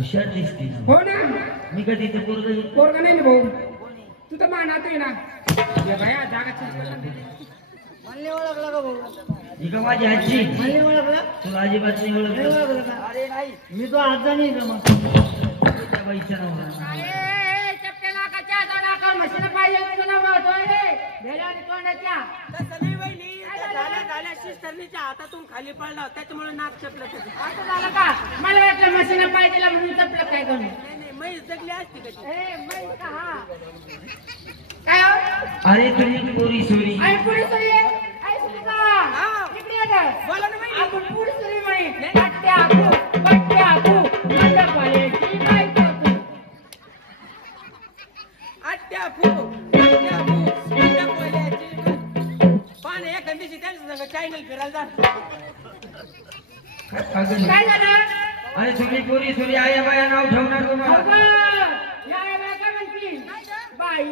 हुशार दिसते हो ना? मी कधी ते पोरग पोरगा नाही ना भाऊ? तू तर मानात आहे ना. ये बाया जागा. मला ओळखला का भाऊ? ही का माझी आजी? मला ओळखला? तुला अजिबात नाही नाही ओळखलं का? अरे नाही. मी तो आजा नाही का मग? त्या बाईचा नवरा. तसं नाही वहिनी त्या झाल्या झाल्या सिस्टरनीच्या हातातून खाली पडला त्याच्यामुळे नाक चपलं त्याचं मला वाटलं मशीन पाहिजे म्हणून चपलं काय करू नाही नाही म्हैस जगली असती कशी काय हो? अरे तुम्ही पोरी सोरी आई पुढे सरी आहे. आई सुनीता. हा. इकडे ये गं. बोला ना वहिनी आपण पुढे सरी म्हणे. आत्या आकू, पट्ट्या आकू, मंडपालेची बायको आकू. आट्या फू आट्या फू आट्या कोयल्याची पान एखाद दिवशी त्यांच्या संग चॅनल फिरायला जा काय झालं? अरे तुम्ही पोरी सोरी आया बाया नाव ठेवणार तुम्हाला? अगं, या या बाया काय म्हणतील? बाई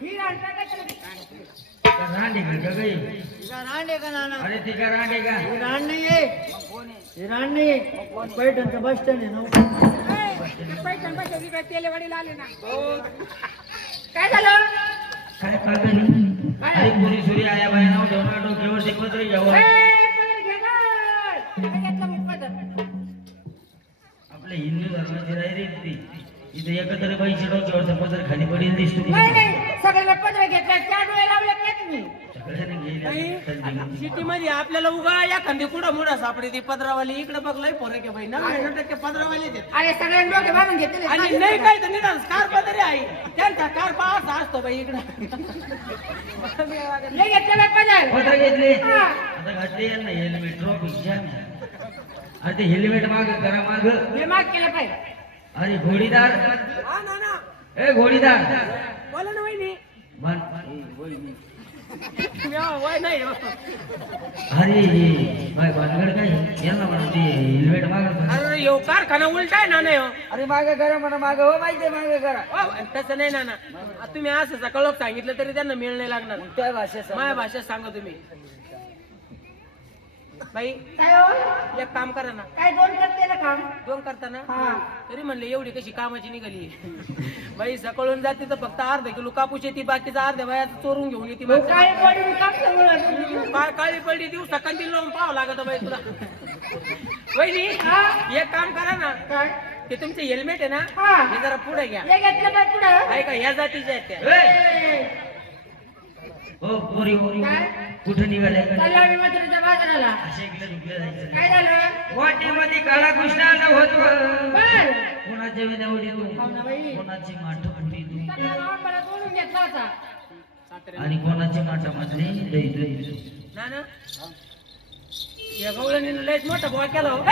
ही रांडा काय करते? का रांडे का का गं? तिला रांड आहे का नाना? अरे ती का रांडे का? हे रांड नाही आहे. हे रांड नाही आहे. पैठणचं बस स्टँड आहे ना ते पैठण पैठण इकडे तेलेवाडीला आले ना. काय झालं? काय गं? अरे पोरी सोरी आया बाया नाव ठेवणार डोक्यावरती पत्र ए, घ्यावं पदर घे गं. काय घेतलं मग पदर? आपल्या हिंदू धर्माची राय रे ती इथे एकत्र बाईच्या डोक्यावरचा पत्र खाली पडेल दिसतो नाही नाही सगळ्यांना पदर घेतलं चार डोळे लावले काय तुम्ही सगळ्यांना गेल्या सिटी मध्ये आपल्याला उगा एखादी कुठं मुडा सापडी ती पदरावाली. इकडे बघ लय पोरे के बाई. नव्याण्णव टक्के पदरावाले ते अरे सगळ्यांना डोके बांधून घेतले आणि नाही काय तर निदान स्कार्फ तरी आहे त्यांचा कारपा असा असतो बाई इकडं. लय घेतलं पदर. घेतले. आता घातले यांना हेल्मेट अरे ते हेल्मेट माग करा माग. मी माग केलं पाहिजे. अरे घोडीदार. हा ए घोडीदार. बोला ना वहिनी. वय नाही हो. अरे बाय भानगड काय? यांना म्हणा ते हेल्मेट माग अरे यो कारखाना उलटा आहे ना नाही हो? अरे मागे करा म्हणा मागे. हो माहिती मागे करा. अ, तसं नाही ना ना. तुम्ही असं सकाळ सांगितलं तरी त्यांना मिळ नाही लागणार. त्या भाषेत माझ्या भाषेत सांगा तुम्ही. बाई काय हो? एक काम करा ना. काय दोन करते ना काम? दोन करताना हा. तरी म्हणले एवढी कशी कामाची निघाली? बाई सकाळून जाते तर फक्त अर्धा किलो कापूस येते बाकीचा अर्ध्या बाया चोरून घेऊन येते मग मागच्या. काय पडून काम सगळं काय काळी पडली दिवसा कंदील लावून पाहावं लागत बाई तुला. वहिनी हा? एक काम करा ना. काय? ते तुमचे हेल्मेट आहे ना हा. हे जरा पुढे घ्या. हे घेतलं काय पुढं. ऐका ह्या जातीच्या आहेत त्या. ए, हो पोरी पोरी काय? कुठे निघाले? चाललो आम्ही मथुरेच्या बाजाराला. असे इकडे ढुकले जायचं. काय झालं? वाटेमध्ये काळा होतो. बर. कोणाच्या तू. कोणाची माठ पुढी तू घेतला होता आणि माठामध्ये ना या गवळणीनं लयच मोठा बोळ केला हो.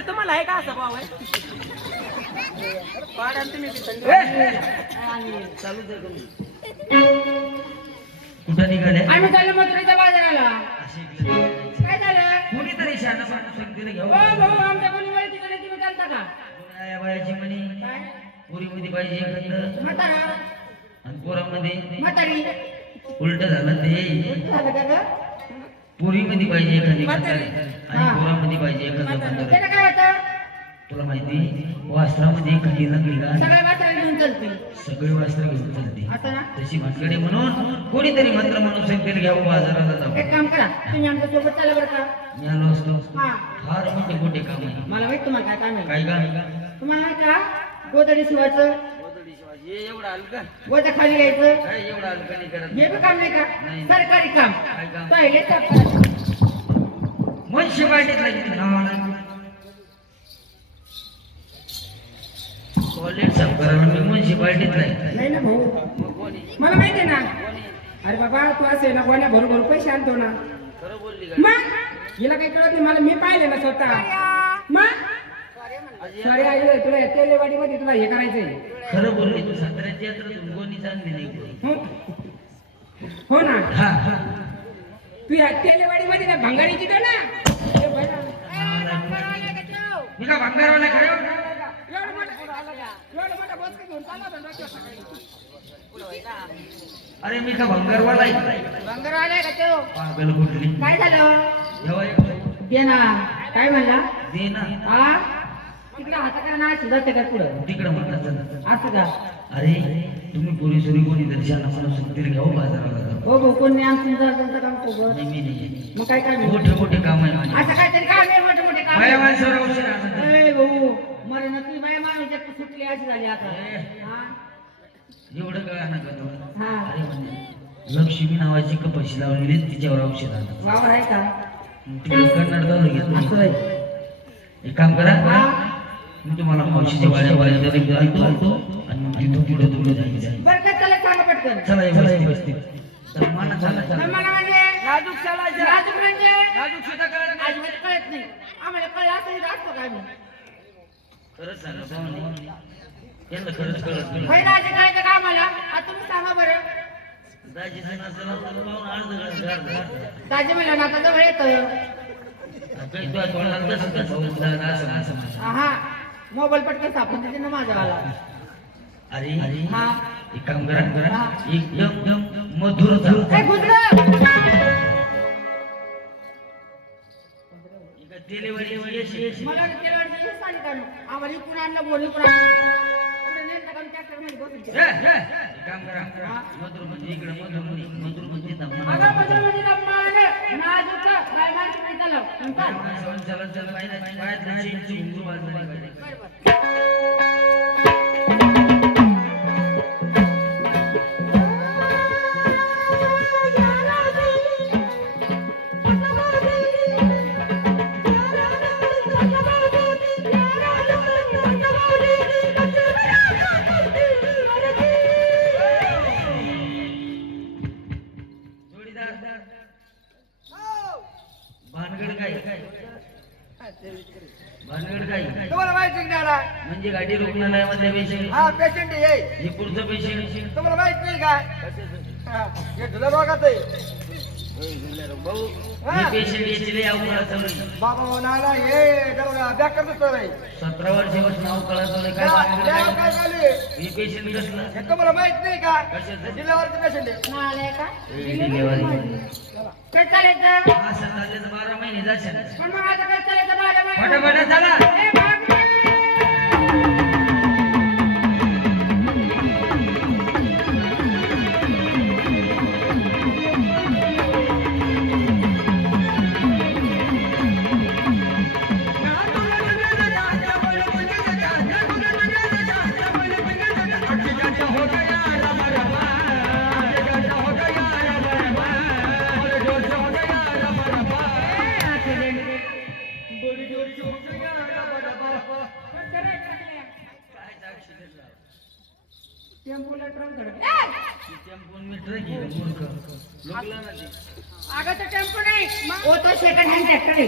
तुम्हाला आहे का असा भाव आहे? कुठं निघाले आम्ही चाललो मथुरेच्या बाजाराला काय झालं कोणीतरी शाना माणूस घेऊ आमच्या कोणी तिकडे तुम्ही चालता का या बायाची म्हणे पुरीमध्ये पाहिजे एखादं म्हातारा आणि पोरामध्ये म्हातारी उलट झालं ते झालं का पुरीमध्ये पाहिजे एखादी म्हातारी. म्हातारी आणि पोरामध्ये पाहिजे एखादं त्याला काय होतं तुला माहिती वस्त्रामध्ये एखादी नकली का सगळ्या म्हातारा घेऊन चलते. सगळे वस्त्र घेऊन चालते. आता ना? तशी भातकडे म्हणून कोणीतरी मंत्र म्हणून संकेत घ्यावं बाजाराला जाऊ एक काम करा तुम्ही आमच्यासोबत चालला बरं का? मी आलो असतो. हा. फार मोठे मोठे काम आहे. मला माहीत तुम्हाला काय काम आहे. काय का तुम्हाला माहीत का? गोदडी शिवायचं. हे एवढं हलका. गोदा खाली घ्यायचं. काय एवढं हलका नाही करत? हे बी काम नाही का. सरकारी काम. काय काम? पहिले तर म्युन्सिपाल्टीतला कॉलेज साफ करायला मी म्युन्सिपाल्टीतला आहे नाही. ना भाऊ. मग कोणी मला माहिती आहे ना. अरे बाबा तू असे ना गोण्या भरू भरू पैसे आणतो ना. खरं बोलली का? मग? हिला काही कळत नाही मला मी पाहिले ना स्वतः. मग? सॉरी आई तुला तेलेवाडी मध्ये तुला हे करायचंय. खरं बोलली तू साताऱ्याची यात्रा चांगली नाही हो. हो ना? हा हा. तू या तेलेवाडी मध्ये ना भंगारीची तो ना? ए, बाई ना. मी का भंगारवाला खरं एवढं मोठं- एवढं मोठं बोचकं घेऊन चालला होता डोक्यावर सकाळी. अरे मी का भंगारवाला आहे. शंकर आलाय का तो? पागल कुठली काय झालं? दे ना. काय म्हणला? दे ना. हा? तिकडे हाताकडे ना शिजत का पुढं. तिकडं म्हणतात. असं का? अरे तुम्ही पुरी सुरी कोणी दर्शना मला सुट्टीला घ्यावं बाजाराला. हो भाऊ कोण नाही आमचं तुमचं काम सोबत. मी नाही. मग काय काय मोठे मोठे काम आहे असं काहीतरी काम आहे मोठे मोठे काम. ए भाऊ बाया माणूस सुटली अशी झाली आता. ए. हा? एवढं काय ना हा. अरे म्हणजे लक्ष्मी नावाची कपशी लावलेली तिच्यावर औषध वावर आहे का? तिकडे कन्नड जाऊ असं घेतो आहे एक काम करा हा? मी तुम्हाला मावशीच्या वाड्या वाड्या जरी घालतो आणि मग तिथून पुढे पुढे जायचं बरं काय चालेल सांगा पटकन. चला तर मला चला चला. म्हणजे नाजूक म्हणजे सुद्धा कळत नाही. अजिबात कळत नाही. आम्हाला कळलं असं असतो मी खरंच सांगा खरंच कळत नाही. पहिला आधी कळायचं का आम्हाला आता तुम्ही सांगा बरं. पाहून अर्ध अर्ध ना आता जवळ येतं काही असं असं. हा मोबाईल पटकन सापडून देते ना माझ्यावाला अरे अरे हा. एक काम करा करा. एकदम मधुर डिलिव्हरी मला साडी काढू आम्हाला इकडून आणलं बोल इकडून आणलं पुढे नेलं भानगड काय तुम्हाला माहिती नाही म्हणजे गाडी रुग्णालयामध्ये पेशंट हा पेशंट हे पुढचं पेशंट तुम्हाला माहीत नाही काय? हा, हे तुला बघत आहे बाबा म्हणाला हे करतो सतरा वर्षापासून नाव काय हे हे तुम्हाला माहीत नाही का? डिलेवरचे पेशंट? हे. काय चालायचं? बारा महिने जाशील पण मग आता काय चालायचं बारा महिने? टेम्पोला ट्रक धडक. ए! तो टेम्पो नाही तो सेकंड हँड ट्रॅक्टर आहे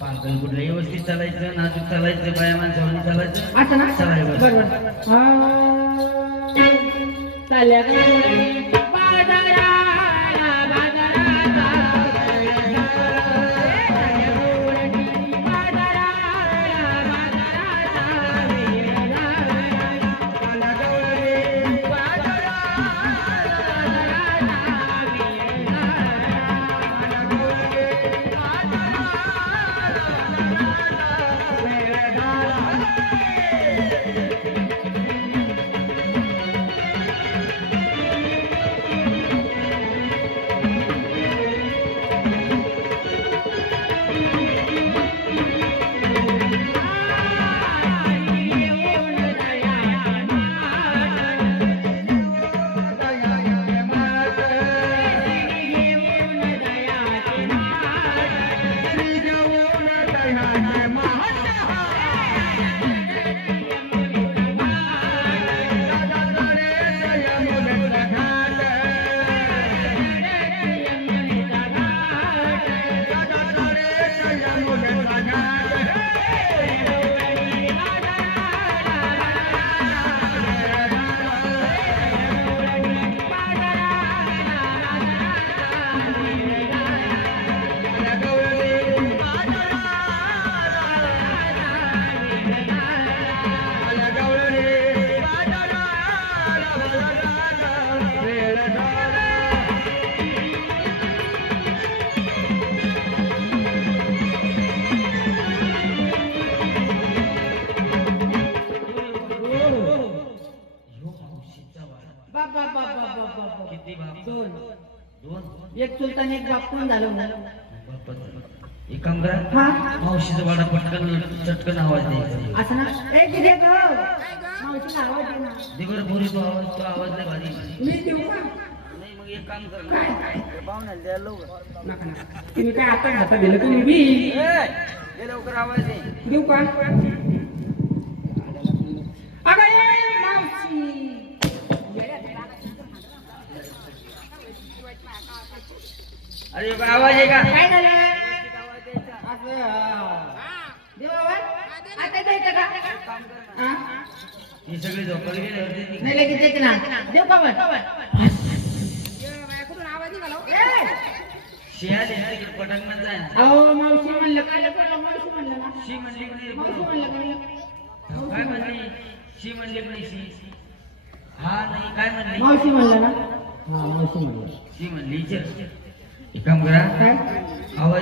पागल कुठलं व्यवस्थित चालायचं नाजूक चालायचं बाया माणसावर चालायचं असं ना चला, बरं. बरोबर चालल्या का दोन एक चुलतान एक बाप कोण झालं. एक काम करा हा? मावशीचा वाडा पटकन चटकन आवाज द्यायचा. असं ना? ए किती ग. मावशीला आवाज आहे ना. दे बरं पोरी तो आवाज तो आवाज नाही भारी. मी देऊ का? नाही मग एक काम कर. काय? ते पाहुण्याला द्यायला लवकर. नका नका. तुम्ही काय आता खाता दिलं तुम्ही बी दे लवकर आवाज दे. देऊ का? अगं अरे आवाज आहे का? काय झालं? हा? सगळे झोपायला गेले होते नाही लगेच ना. निघाला हो? शियाले तिकडे पटांगणात जाय ना अहो मावशी म्हणलं काय मावशी म्हणलं ना. शी म्हणली मावशी? काय शी म्हणली हा नाही काय म्हणली? मावशी म्हणलं ना. हा मावशी म्हणलं शी म्हणली विचार एक काम